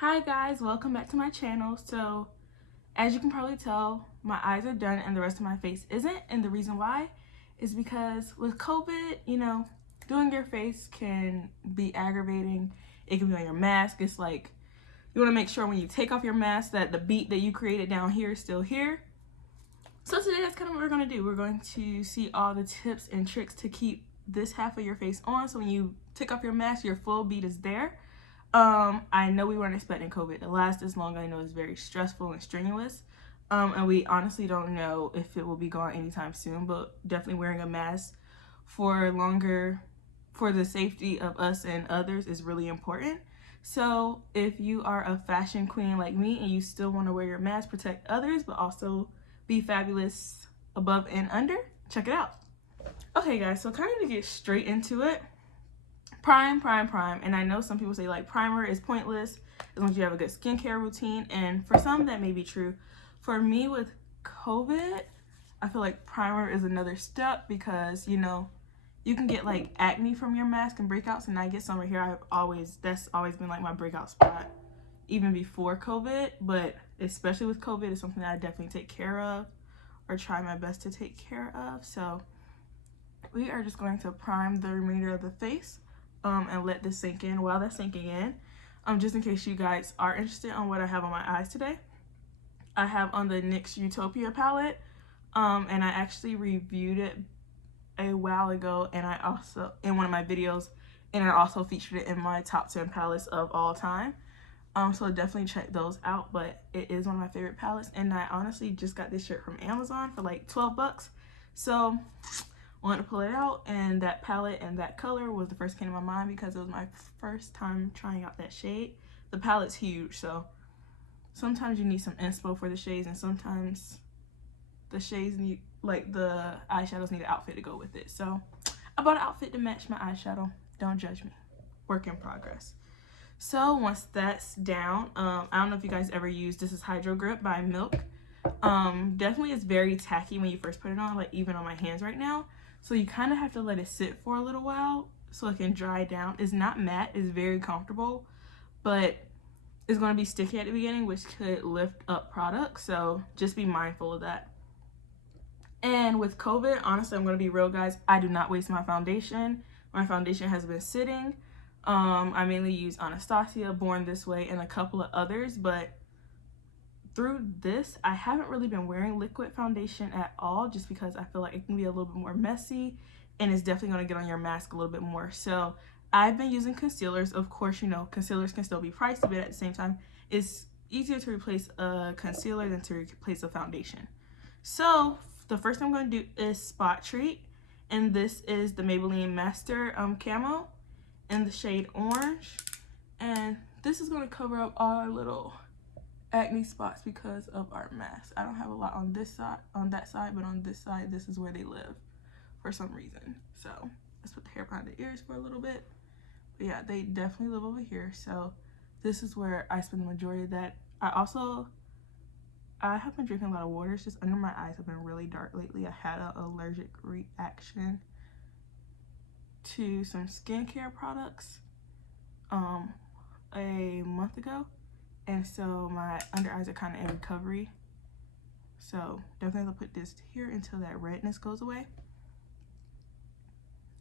Hi guys, welcome back to my channel. So as you can probably tell, my eyes are done and the rest of my face isn't, and the reason why is because with COVID, doing your face can be aggravating. It can be on your mask. It's like you want to make sure when you take off your mask that the beat that you created down here is still here. So today that's kind of what we're going to do. We're going to see all the tips and tricks to keep this half of your face on, so when you take off your mask, your full beat is there. I know we weren't expecting COVID to last this long. I know it's very stressful and strenuous. And we honestly don't know if it will be gone anytime soon, but definitely wearing a mask for longer for the safety of us and others is really important. So if you are a fashion queen like me and you still want to wear your mask, protect others, but also be fabulous above and under, check it out. Okay guys, so kind of to get straight into it, prime. And I know some people say like primer is pointless as long as you have a good skincare routine, and for some that may be true. For me with COVID, I feel like primer is another step because you can get like acne from your mask and breakouts, and I get some right here. That's always been like my breakout spot even before COVID, but especially with COVID, it's something that I definitely take care of or try my best to take care of. So we are just going to prime the remainder of the face and let this sink in. While that's sinking in, just in case you guys are interested on what I have on my eyes today, I have on the NYX Utopia palette, and I actually reviewed it a while ago, and I also in one of my videos, and I also featured it in my top 10 palettes of all time. So definitely check those out, but it is one of my favorite palettes, and I honestly just got this shirt from Amazon for like 12 bucks. So wanted to pull it out, and that palette and that color was the first came to my mind because it was my first time trying out that shade. The palette's huge, so sometimes you need some inspo for the shades, and sometimes the shades need, like the eyeshadows need an outfit to go with it. So I bought an outfit to match my eyeshadow. Don't judge me. Work in progress. So once that's down, I don't know if you guys ever use, this is Hydrogrip by Milk. Definitely it's very tacky when you first put it on, like even on my hands right now. So you kind of have to let it sit for a little while so it can dry down. It's not matte, it's very comfortable, but it's going to be sticky at the beginning, which could lift up products. So just be mindful of that. And with COVID, honestly, I'm going to be real, guys. I do not waste my foundation. My foundation has been sitting. I mainly use Anastasia, Born This Way, and a couple of others, but through this, I haven't really been wearing liquid foundation at all, just because I feel like it can be a little bit more messy, and it's definitely going to get on your mask a little bit more. So I've been using concealers. Of course, concealers can still be pricey, but at the same time, it's easier to replace a concealer than to replace a foundation. So the first thing I'm going to do is Spot Treat, and this is the Maybelline Master Camo in the shade Orange, and this is going to cover up all our little acne spots because of our mask. I don't have a lot on this side, on that side, but on this side, this is where they live for some reason. So let's put the hair behind the ears for a little bit. But yeah, they definitely live over here. So this is where I spend the majority of that. I have been drinking a lot of water. It's just under my eyes have been really dark lately. I had an allergic reaction to some skincare products a month ago, and so my under eyes are kind of in recovery. So definitely I'll put this here until that redness goes away.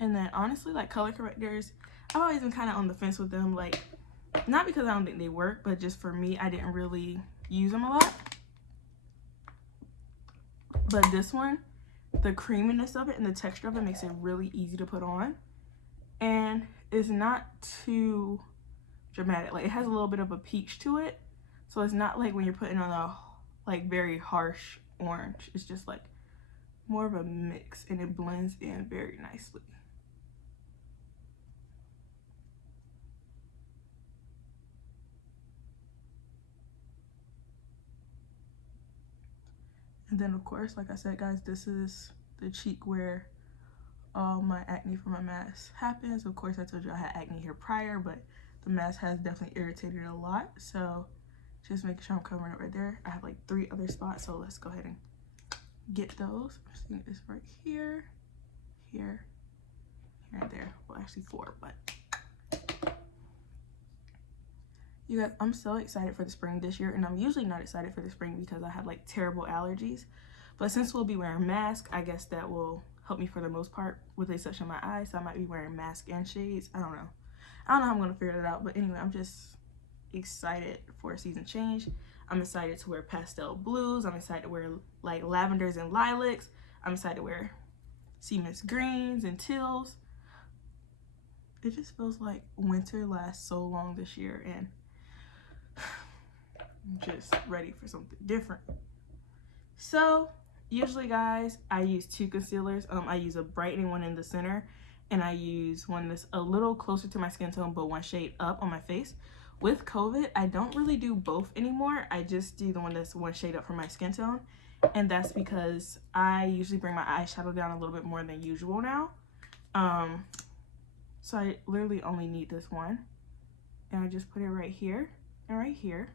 And then honestly, like color correctors, I've always been kind of on the fence with them, like not because I don't think they work, but just for me, I didn't really use them a lot. But this one, the creaminess of it and the texture of it makes it really easy to put on, and it's not too dramatic. Like it has a little bit of a peach to it, so it's not like when you're putting on a like very harsh orange. It's just like more of a mix, and it blends in very nicely. And then of course, like I said guys, this is the cheek where all my acne from my mask happens. Of course, I told you I had acne here prior, but the mask has definitely irritated it a lot. So just making sure I'm covering it right there. I have like 3 other spots, so let's go ahead and get those. I'm seeing this right here, here, here, and there. Well, actually 4, but You guys, I'm so excited for the spring this year, and I'm usually not excited for the spring because I have like terrible allergies. But since we'll be wearing masks, I guess that will help me for the most part, with the exception of my eyes. So I might be wearing masks and shades. I don't know. I don't know how I'm gonna figure that out. But anyway, I'm just excited for a season change. I'm excited to wear pastel blues. I'm excited to wear like lavenders and lilacs. I'm excited to wear cement greens and teals. It just feels like winter lasts so long this year, and I'm just ready for something different. So usually, guys, I use two concealers. I use a brightening one in the center, and I use one that's a little closer to my skin tone but one shade up on my face. With COVID, I don't really do both anymore. I just do the one that's one shade up for my skin tone, and that's because I usually bring my eyeshadow down a little bit more than usual now. So I literally only need this one, and I just put it right here and right here.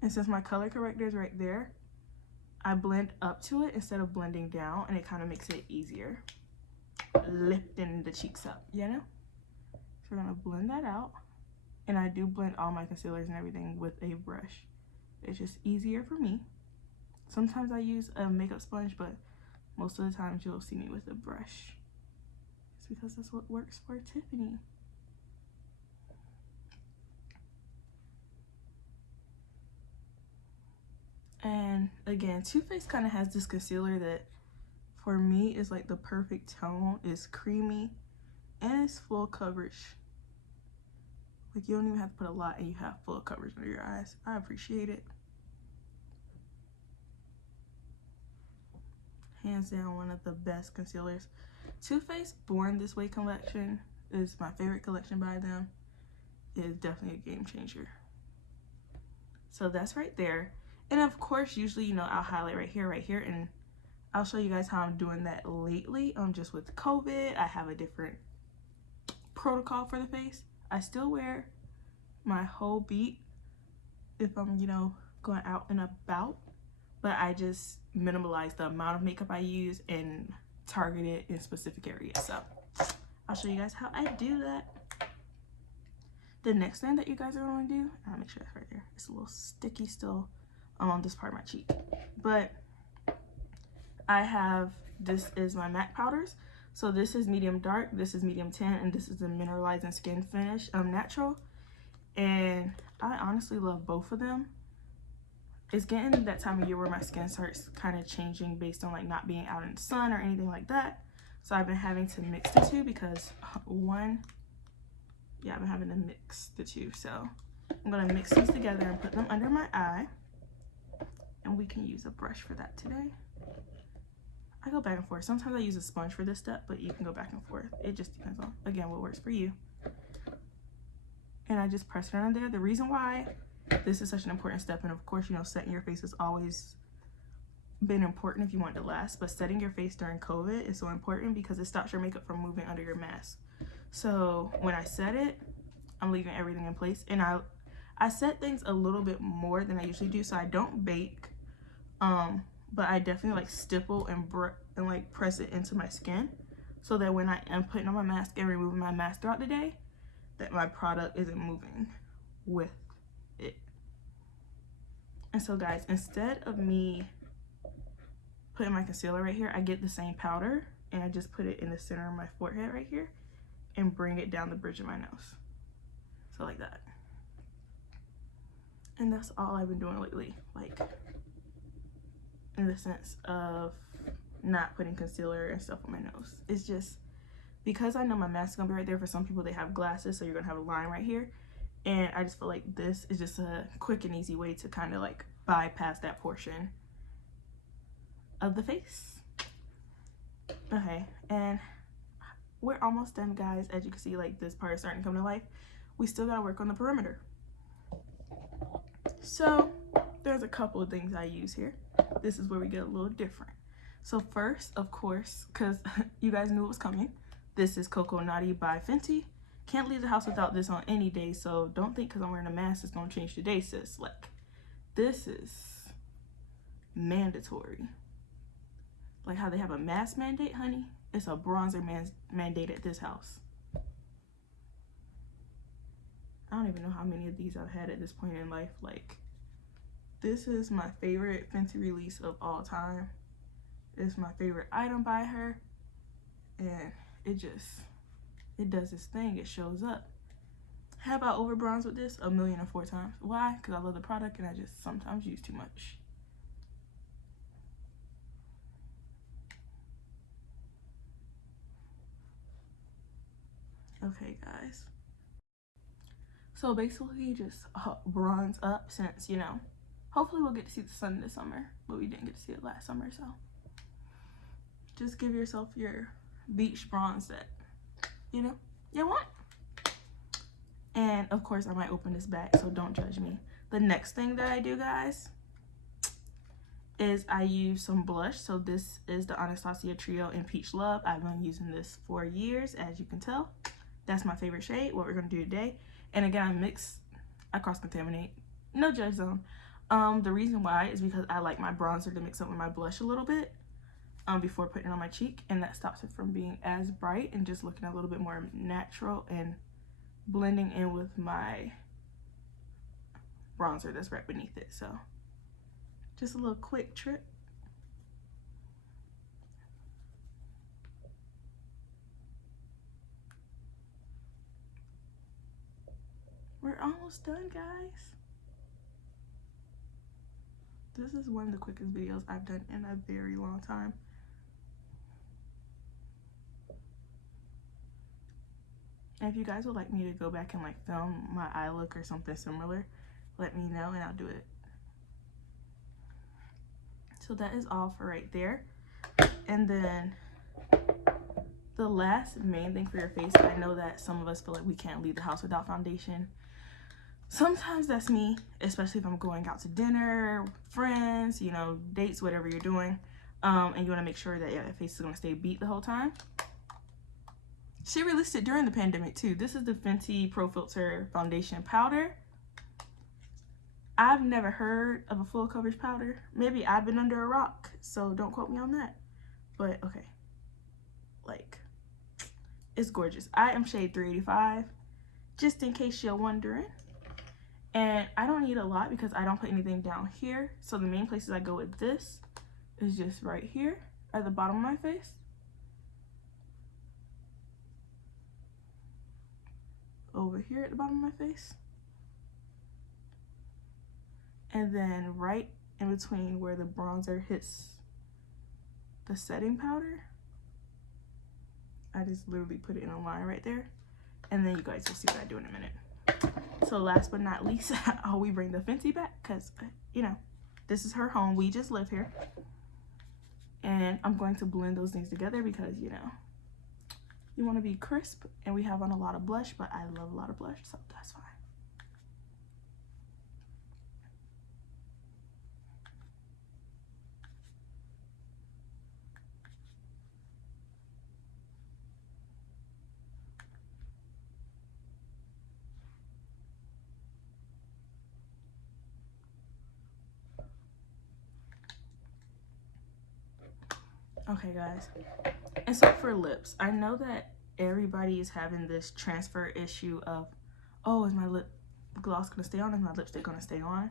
And since my color corrector is right there, I blend up to it instead of blending down, and it kind of makes it easier. Lifting the cheeks up, you know? So we're gonna blend that out. And I do blend all my concealers and everything with a brush. It's just easier for me. Sometimes I use a makeup sponge, but most of the times you'll see me with a brush. It's because that's what works for Tiffany. And again, Too Faced kind of has this concealer that for me is like the perfect tone. It's creamy and it's full coverage. Like you don't even have to put a lot and you have full coverage under your eyes. I appreciate it. Hands down, one of the best concealers. Too Faced Born This Way collection is my favorite collection by them. It is definitely a game changer. So that's right there. And of course, usually, you know, I'll highlight right here, and I'll show you guys how I'm doing that lately. Just with COVID, I have a different protocol for the face. I still wear my whole beat if I'm, you know, going out and about, but I just minimalize the amount of makeup I use and target it in specific areas. So I'll show you guys how I do that. The next thing that you guys are going to do, I'll make sure that's right there. It's a little sticky still on this part of my cheek, but I have, this is my MAC powders. So this is medium dark, this is medium tan, and this is the Mineralize and Skinfinish natural. And I honestly love both of them. It's getting that time of year where my skin starts kind of changing based on like not being out in the sun or anything like that. So I've been having to mix the two because I've been having to mix the two. So I'm gonna mix these together and put them under my eye. And we can use a brush for that today. I go back and forth. Sometimes I use a sponge for this step, but you can go back and forth. It just depends on, again, what works for you. And I just press it on there. The reason why this is such an important step, and of course, you know, setting your face has always been important if you want it to last, but setting your face during COVID is so important because it stops your makeup from moving under your mask. So when I set it, I'm leaving everything in place, and I set things a little bit more than I usually do, so I don't bake, but I definitely like stipple and like press it into my skin so that when I am putting on my mask and removing my mask throughout the day, that my product isn't moving with it. And so guys, instead of me putting my concealer right here, I get the same powder and I just put it in the center of my forehead right here and bring it down the bridge of my nose. So like that. And that's all I've been doing lately, like in the sense of not putting concealer and stuff on my nose. It's just because I know my mask is gonna be right there. For some people, they have glasses, so you're gonna have a line right here, and I just feel like this is just a quick and easy way to kind of like bypass that portion of the face. Okay, and we're almost done, guys. As you can see, like this part is starting to come to life. We still gotta work on the perimeter. So there's a couple of things I use here. This is where we get a little different. So first, of course, because you guys knew it was coming, this is Coco Naughty by Fenty. Can't leave the house without this on any day, so don't think because I'm wearing a mask it's gonna change the day, sis. Like, this is mandatory. Like how they have a mask mandate, honey, it's a bronzer mandate at this house. don't even know how many of these I've had at this point in life. Like, this is my favorite Fenty release of all time. It's my favorite item by her, and it does this thing. It shows up. Have I over bronzed with this 1,000,004 times? Why? Because I love the product and I just sometimes use too much. Okay, guys. So basically just bronze up since, you know, hopefully we'll get to see the sun this summer, but we didn't get to see it last summer, so just give yourself your beach bronze that, you know, you want. And of course I might open this back, so don't judge me. The next thing that I do, guys, is I use some blush. So this is the Anastasia Trio in Peach Love. I've been using this for years, as you can tell. That's my favorite shade, what we're gonna do today. And again, I cross-contaminate, no judge zone. The reason why is because I like my bronzer to mix up with my blush a little bit before putting it on my cheek, and that stops it from being as bright and just looking a little bit more natural and blending in with my bronzer that's right beneath it. So just a little quick trip. We're almost done, guys. This is one of the quickest videos I've done in a very long time. And if you guys would like me to go back and like film my eye look or something similar, let me know and I'll do it. So that is all for right there. And then the last main thing for your face, I know that some of us feel like we can't leave the house without foundation. Sometimes that's me, especially if I'm going out to dinner, friends, you know, dates, whatever you're doing. And you want to make sure that your face is going to stay beat the whole time. She released it during the pandemic too. This is the Fenty Pro Filter Foundation Powder. I've never heard of a full coverage powder. Maybe I've been under a rock, so don't quote me on that. But okay, like, it's gorgeous. I am shade 385, just in case you're wondering. And I don't need a lot because I don't put anything down here. So the main places I go with this is just right here at the bottom of my face. Over here at the bottom of my face. And then right in between where the bronzer hits the setting powder, I just literally put it in a line right there. And then you guys will see what I do in a minute. So last but not least, we bring the Fenty back because, you know, this is her home. We just live here. And I'm going to blend those things together because, you know, you want to be crisp. And we have on a lot of blush, but I love a lot of blush, so that's fine. Okay, guys, and so for lips, I know that everybody is having this transfer issue of, oh, is my lip gloss gonna stay on? Is my lipstick gonna stay on?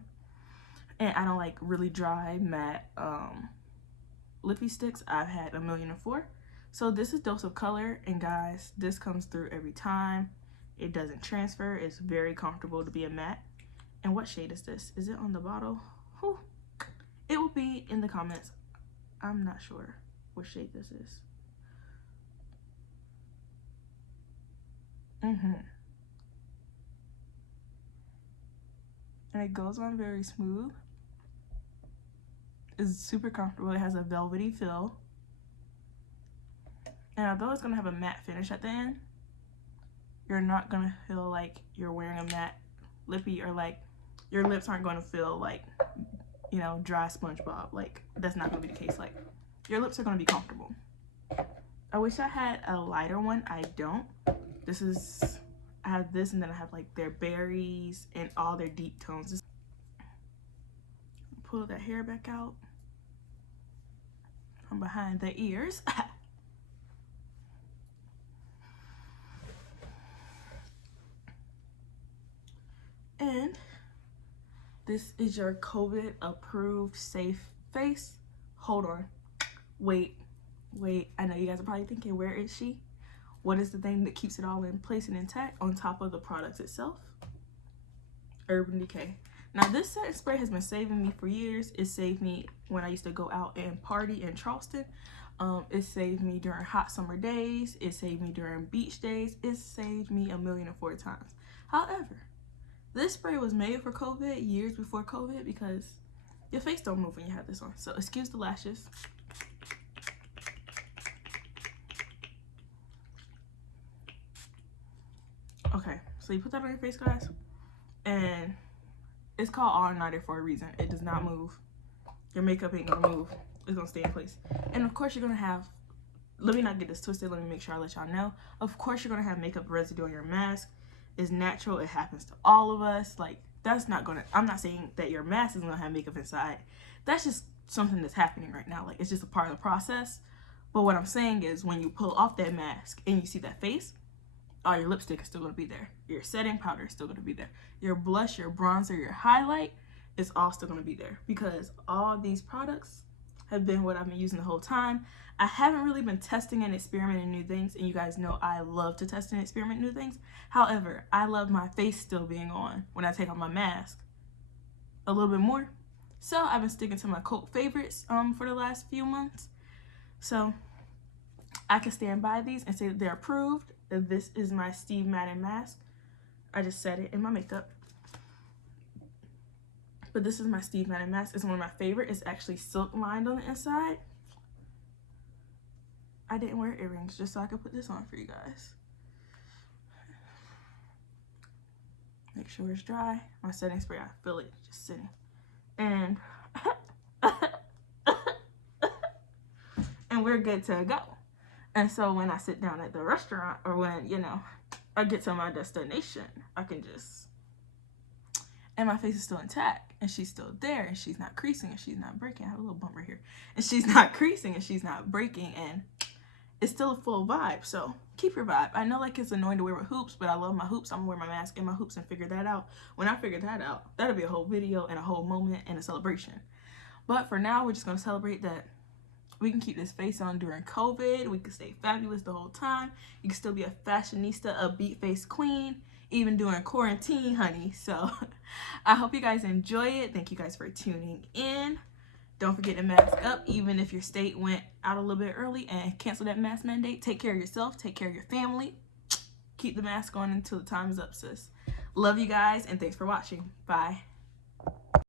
And I don't like really dry matte lippy sticks. I've had 1,000,004. So this is Dose of Color, and guys, this comes through every time. It doesn't transfer. It's very comfortable to be a matte. And what shade is this? Is it on the bottle? Whew. It will be in the comments. I'm not sure what shade this is. And it goes on very smooth. It's super comfortable. It has a velvety feel. And although it's gonna have a matte finish at the end, you're not gonna feel like you're wearing a matte lippy, or like your lips aren't gonna feel like, you know, dry SpongeBob. Like, that's not gonna be the case. Like, your lips are gonna be comfortable. I wish I had a lighter one. I don't. I have this, and then I have like their berries and all their deep tones. Pull that hair back out from behind the ears. This is your COVID approved safe face. Hold on. Wait. I know you guys are probably thinking, where is she? What is the thing that keeps it all in place and intact on top of the product itself? Urban Decay. Now this setting spray has been saving me for years. It saved me when I used to go out and party in Charleston. It saved me during hot summer days. It saved me during beach days. It saved me 1,004 times. However, this spray was made for COVID years before COVID because your face don't move when you have this on. So excuse the lashes. Okay, so you put that on your face, guys, and it's called All Nighter for a reason. It does not move. Your makeup ain't gonna move. It's gonna stay in place. And of course you're gonna have, let me not get this twisted, let me make sure I let y'all know. Of course you're gonna have makeup residue on your mask. It's natural, it happens to all of us. Like, that's not gonna, I'm not saying that your mask is gonna have makeup inside. That's just something that's happening right now. Like, it's just a part of the process. But what I'm saying is, when you pull off that mask and you see that face, all your lipstick is still going to be there. Your setting powder is still going to be there. Your blush, your bronzer, your highlight is all still going to be there, because all these products have been what I've been using the whole time. I haven't really been testing and experimenting new things, and you guys know I love to test and experiment new things. However, I love my face still being on when I take off my mask a little bit more. So I've been sticking to my cult favorites for the last few months. So I can stand by these and say that they're approved. This is my Steve Madden mask. I just set it in my makeup. But this is my Steve Madden mask. It's one of my favorite. It's actually silk lined on the inside. I didn't wear earrings just so I could put this on for you guys. Make sure it's dry. My setting spray, I feel it just sitting. And and we're good to go. And so when I sit down at the restaurant, or when, you know, I get to my destination, I can just, and my face is still intact, and she's still there, and she's not creasing, and she's not breaking. I have a little bump right here. And she's not creasing, and she's not breaking, and it's still a full vibe. So keep your vibe. I know, like, it's annoying to wear with hoops, but I love my hoops. I'm gonna wear my mask and my hoops and figure that out. When I figure that out, that'll be a whole video and a whole moment and a celebration. But for now, we're just gonna celebrate that we can keep this face on during COVID. We can stay fabulous the whole time. You can still be a fashionista, a beat face queen, even during quarantine, honey. So I hope you guys enjoy it. Thank you guys for tuning in. Don't forget to mask up, even if your state went out a little bit early, and cancel that mask mandate. Take care of yourself. Take care of your family. Keep the mask on until the time is up, sis. Love you guys, and thanks for watching. Bye.